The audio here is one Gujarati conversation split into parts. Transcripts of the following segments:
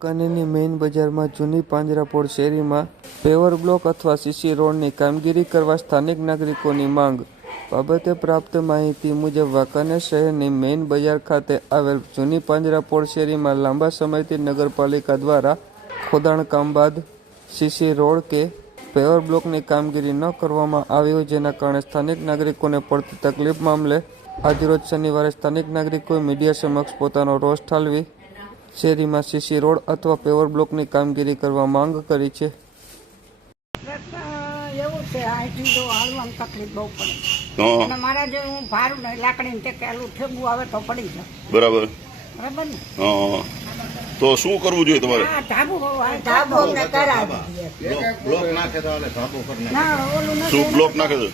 વાંકાનેરની મેઇન બજારમાં જૂની પાંજરાપોળ શેરીમાં પેવર બ્લોક અથવા સીસી રોડની કામગીરી કરવા સ્થાનિક નાગરિકોની માંગ બાબતે પ્રાપ્ત માહિતી મુજબ વાંકાનેર શહેરની મેઇન બજાર ખાતે આવેલ જૂની પાંજરાપોળ શેરીમાં લાંબા સમયથી નગરપાલિકા દ્વારા ખોદાણ કામ બાદ સીસી રોડ કે પેવર બ્લોકની કામગીરી ન કરવામાં આવી હોય, જેના કારણે સ્થાનિક નાગરિકોને પડતી તકલીફ મામલે આજરોજ શનિવારે સ્થાનિક નાગરિકોએ મીડિયા સમક્ષ પોતાનો રોષ ઠાલવી શેરીમાં સીસી રોડ અથવા પેવર બ્લોકની કામગીરી કરવા માંગ કરી છે. એવું છે અહીંથી જો હાલવામાં તકલીફ બહુ પડે અને મારા જે હું ભારું ને લાકડીને ટેકેલું ઠેબું આવે તો પડી જાય. બરાબર બરાબર ને? તો શું કરવું જોઈએ તમારે? ધાબો ને કરાવી બ્લોક નાખે તો હાલે, ધાબો કરી નાખે. ના ઓલું શું બ્લોક નાખે છે?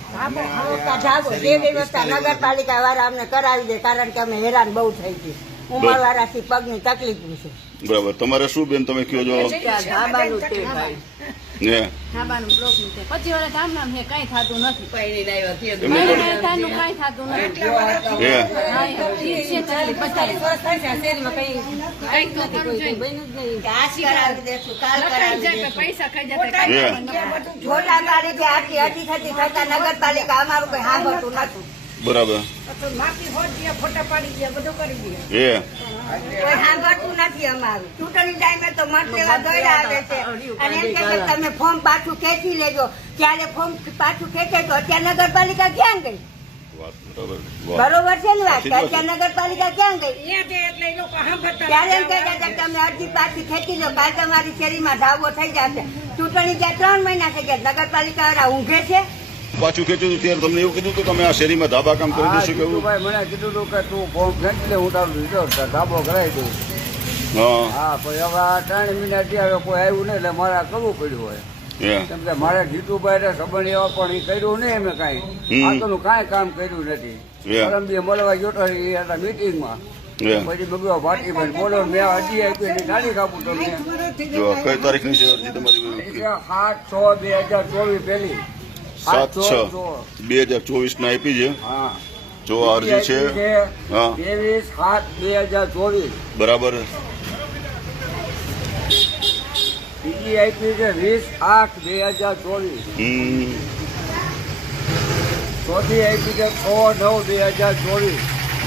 ધાબો જે વ્યવસ્થા નગરપાલિકા વાળા અમને કરાવી દે, કારણ કે અમે હેરાન બહુ થઈ ગઈ. ઉંમર વાળાથી પગની તકલીફ છે. બરાબર. તમારે શું બેન તમે કયો છો? ધાબાનું તે ભાઈ ને ધાબાનું બ્લોક નું 25 વર્ષ ધામનામ છે, કઈ થતું નથી. પૈણી લાવ્યા કઈ થતું નથી. હે પૈસા ખાઈ જતા છોટા તારીખે આટલી અઢી થતી થતા નગરપાલિકા અમારું કઈ સાંભળતું નથી. બરાબર. માફી હોત દે, ફોટા પાડી દે, બધું કરી દે. હે કોઈ સાંભળતું નથી અમારું. ચૂંટણી ટાઈમે તો મત લેવા દોડ્યા આવે છે અને એમ કે તમે ફોર્મ પાછું ખેંચી લેજો. ત્યારે ફોર્મ પાછું ખેંચે તો અત્યારે નગરપાલિકા ક્યાં ગઈ? બરોબર છે ને વાત? અત્યારે નગરપાલિકા ક્યાં ગઈ? ત્યારે એમ કહેતા હતા કે તમે અરજી પાછી ખેંચી લો, કાલ તમારી શેરીમાં ધાબો થઈ જશે. ચૂંટણી ત્યાં 3 મહિના થઈ ગયા, નગરપાલિકા વાળા ઊંઘે છે. પાછું ખેંચ્યું ત્યારે તમને એવું કીધું કે તમે આ શેરીમાં ધાબા કામ કરી દેશો કેવું? ભાઈ મને કીધું હતું કે તું ફોર્મ ખેંચી લે, હું તારું લીધો ધાબો કરાવી દઉં. હા પછી હવે આ 3 મહિના ત્યાં કોઈ આવ્યું નહીં, એટલે મારે કરવું પડ્યું હોય. કેમ કે મારે જીતુભાઈ સંબંધ એવા પણ એ કર્યું નહીં, એમને કાંઈ આગળનું કાંઈ કામ કર્યું નથી. પરમદી મળવા ગયો હતો એ મીટિંગમાં, પછી બધું ભાટીભાઈ બોલો મેં અરજી આપી એની ગાડી કાપું તમને. કઈ તારીખની છે અરજી તમારી? 7/6/2024 પહેલી 7/6/2024 ના આપી છે. જો અરજી છે 23/7/2024. બરાબર. બીજી આપી છે 20/8/2024. ચોથી આપી છે 6/9/2024.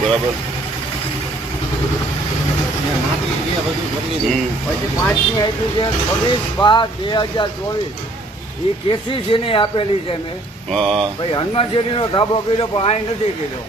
બરાબર. પછી 5મી આપી છે 26/12/2024. એ કેસી છે ને આપેલી છે મેં. ભાઈ હનુમાન શેરીનો ધાબો કર્યો પણ અહીં નથી કર્યો.